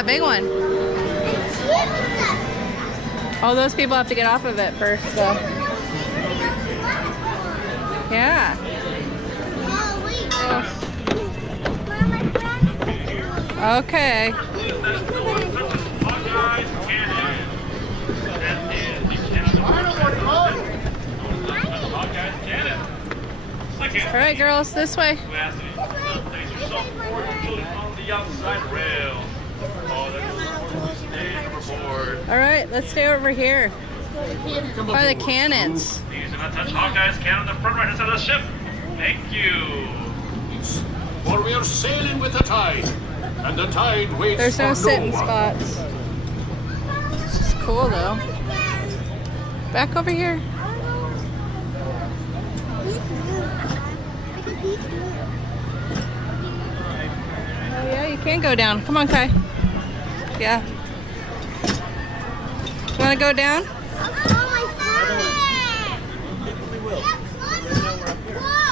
that big one. Oh, those people have to get off of it first, so. Yeah. Okay. All right, girls, this way. All right, let's stay over here. By the cannons. Please do not touch Hawkeye's cannon on the front right hand side of the ship. Thank you. For we are sailing with the tide, and the tide waits There's no for sitting no one. spots. This is cool, though. Back over here. Oh yeah, you can go down. Come on, Kai. Yeah. You want to go down? Come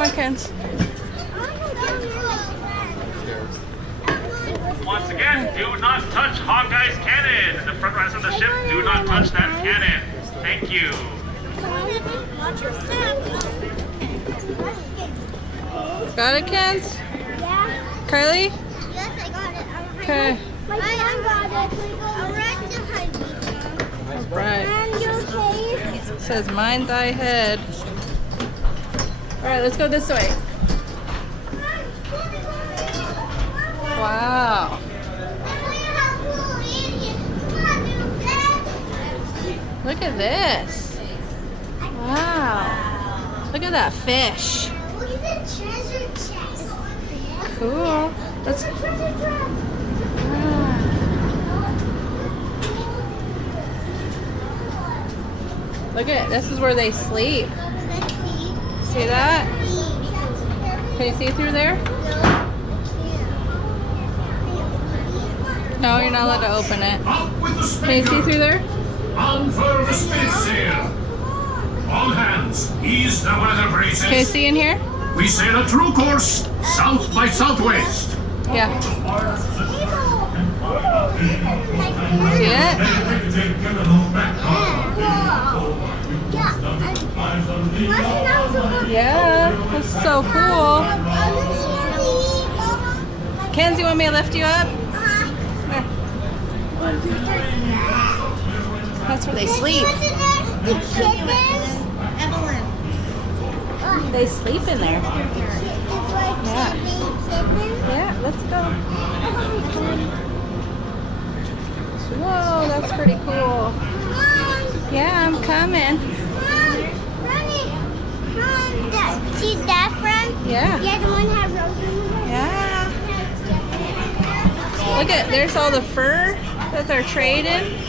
on, Ken. Once again, do not touch Hawkeye's cannon. In the front right side of the ship, do not touch that cannon. Thank you. Watch your step. Got it, Kens? Yeah. Kylie? Yes, I got it. Okay. My son got it. I'm right behind you. Right. And you okay? It says mind thy head. All right, let's go this way. Wow. Look at this. Wow. Look at that fish. Look at the treasure chest. Cool. Let's. Wow. Look at this is where they sleep. See that? Can you see through there? No, you're not allowed to open it. Up with the Can you see speaker. through there? Unfurl the spritsail. All hands, ease the weather braces. Can you see in here? We sail a true course, south by southwest. Yeah. See it? Yeah. That's so cool. Kenzie, you want me to lift you up? There. That's where they sleep. The chickens? They sleep in there. Yeah. Yeah, let's go. Whoa, that's pretty cool. Yeah, I'm coming. See that friend? Yeah. Yeah, the one that rose in the Yeah. Look at, there's all the fur that they're trading.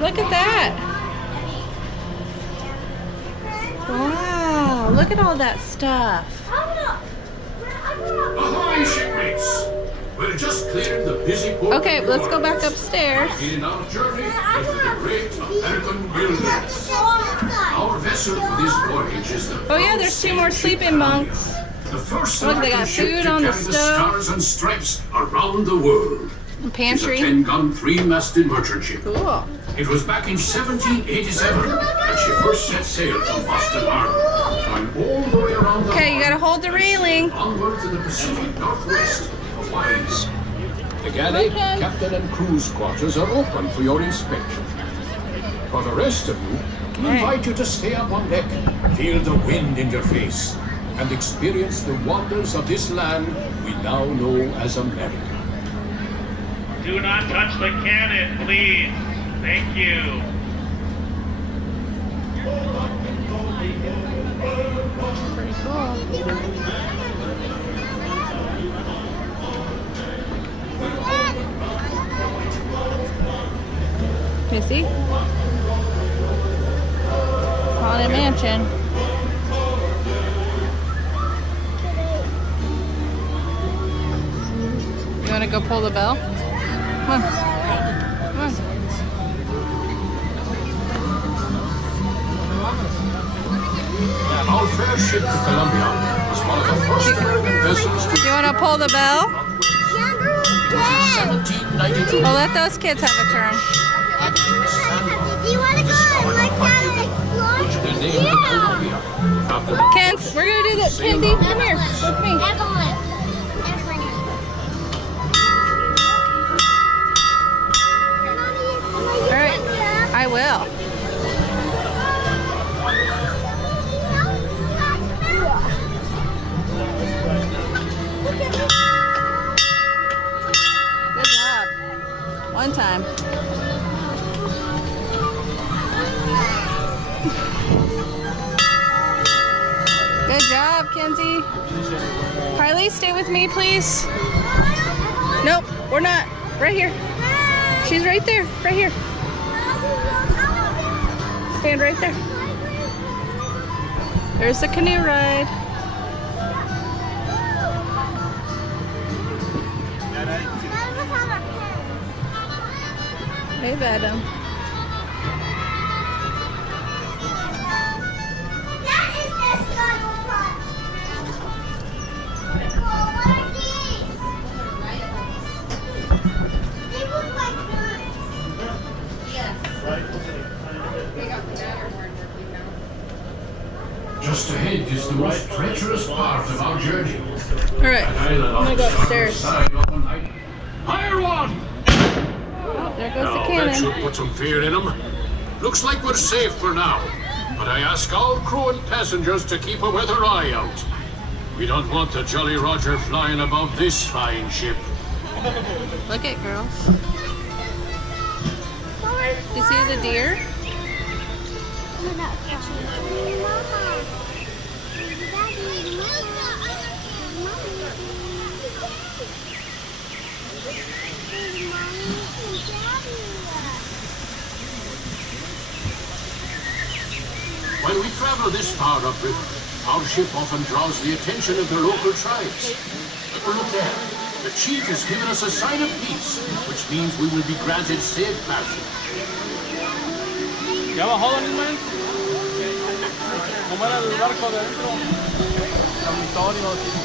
Look at that. Wow, look at all that stuff. Ahoy, shipmates! We're just clearing the busy port. Okay, of let's go back New Orleans. upstairs. In our journey into the great American wilderness. Our vessel for this voyage is the Oh yeah, there's 2 more sleeping monks. The first Look, they American got ship food to on the carry the stove. stars and stripes around the world. And It's a pantry. 10-gun, 3-masted merchant ship. Cool. It was back in 1787 that she first set sail from Boston Harbor, flying all the way around the Okay, you harbor, gotta hold the railing. onward to the Pacific Northwest of Wales. The galley, Okay. captain and crew's quarters are open for your inspection. For the rest of you, we Okay. invite you to stay up on deck, feel the wind in your face, and experience the wonders of this land we now know as America. Do not touch the cannon, please. Thank you. Pretty cool. You see? Haunted Mansion. You want to go pull the bell? Come on. Come on. Our fair ship, the Columbia, was one of the first American vessels to You want to pull the bell? 1792. We'll let those kids have a turn. Do you want to go and look at it explore? They named the Columbia after the Kent, we're going to do this. Kenzie, come here with me. Evelyn. All right, I will. Good job. One time. Good job, Kenzie. Kylie, stay with me, please. Nope, we're not. Right here. She's right there. Right here. Stand right there. There's the canoe ride. Hey, Adam. Just ahead is the most treacherous part of our journey. All right, I'm gonna go upstairs. Higher one! Oh, there goes the That cannon. should put some fear in them. Looks like we're safe for now. But I ask all crew and passengers to keep a weather eye out. We don't want the Jolly Roger flying above this fine ship. Look at girls. You see the deer? When we travel this far upriver, our ship often draws the attention of the local tribes. Look there. The chief has given us a sign of peace, which means we will be granted safe passage. ¿Ya bajó, don Ismael? ¿Cómo era el barco de adentro? Dormitorio.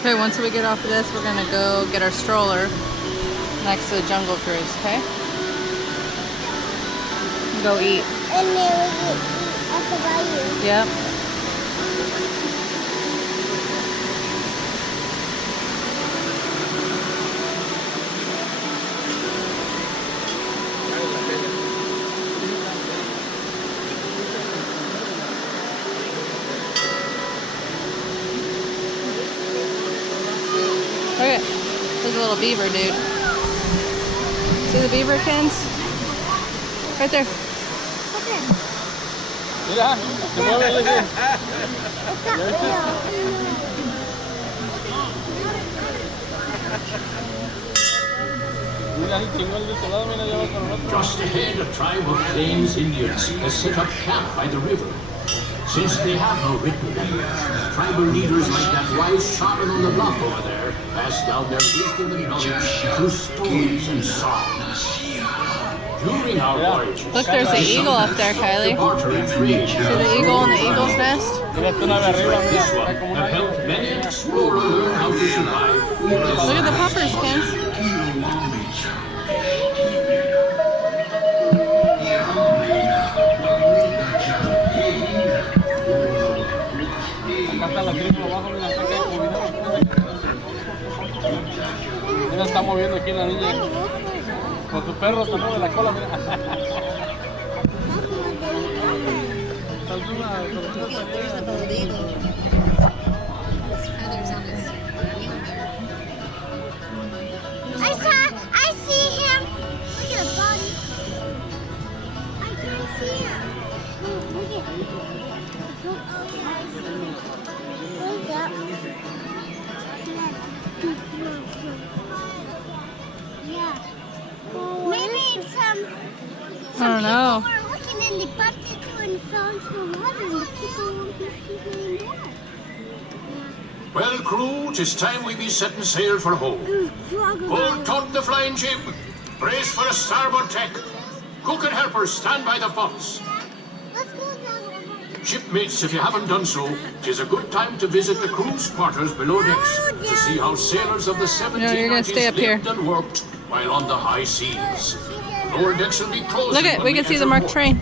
Okay, once we get off of this, we're gonna go get our stroller next to the Jungle Cruise, okay? And go eat. And there we eat at the bayou. Yep. Okay, there's a little beaver, dude. See the beaver, Kens? Right there. Mira, se mueve el ese. Mira, se chingó el de este lado, mira, ya va con el otro. Just ahead, a tribe of Plains Indians has set up camp by the river. Since they have no written language, tribal leaders like that wise shaman on the bluff over there pass down their wisdom and knowledge through stories and songs. During our voyage, Look, there's the eagle up there, Kylie. barter and trade See the eagle in the eagle's nest? Mira, tú una de arriba, mira, this one está como un have año. helped many an explorer learn how to survive. Look at the puppers, Kens. Acá está la tribu abajo, mira, está acá combinado. Mira, está moviendo aquí la niña. Con tu perro se mueve la cola, mira. I see him. Look at his body. I can see him. Look at Maybe it's I don't know. We're looking in the bucket and fell into the water and the people won't be sleeping in there. Well, crew, 'tis time we be setting sail for home. Hold taut the flying jib. Brace for a starboard tack. Cook and helpers stand by the pots. Let's go down. Shipmates, if you haven't done so, 'tis a good time to visit the crew's quarters below decks to see how sailors of the 1790s you're gonna stay up here. lived and worked while on the high seas. Lower decks will be closed. Look at, we can see the marked train.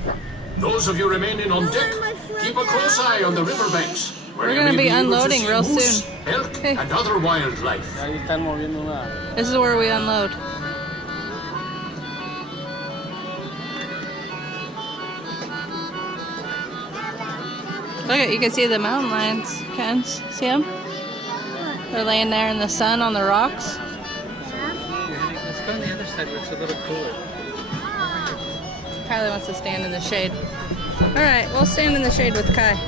Those of you remaining on deck, keep a close eye on the riverbanks. We're gonna be unloading real soon. Elk Hey. and other wildlife. Ahí están moviendo una. This is where we unload. Look at, you can see the mountain lions, Ken. See them? They're laying there in the sun on the rocks. Let's go on the other side where it's a little cooler. Kylie wants to stand in the shade. All right, we'll stand in the shade with Kai.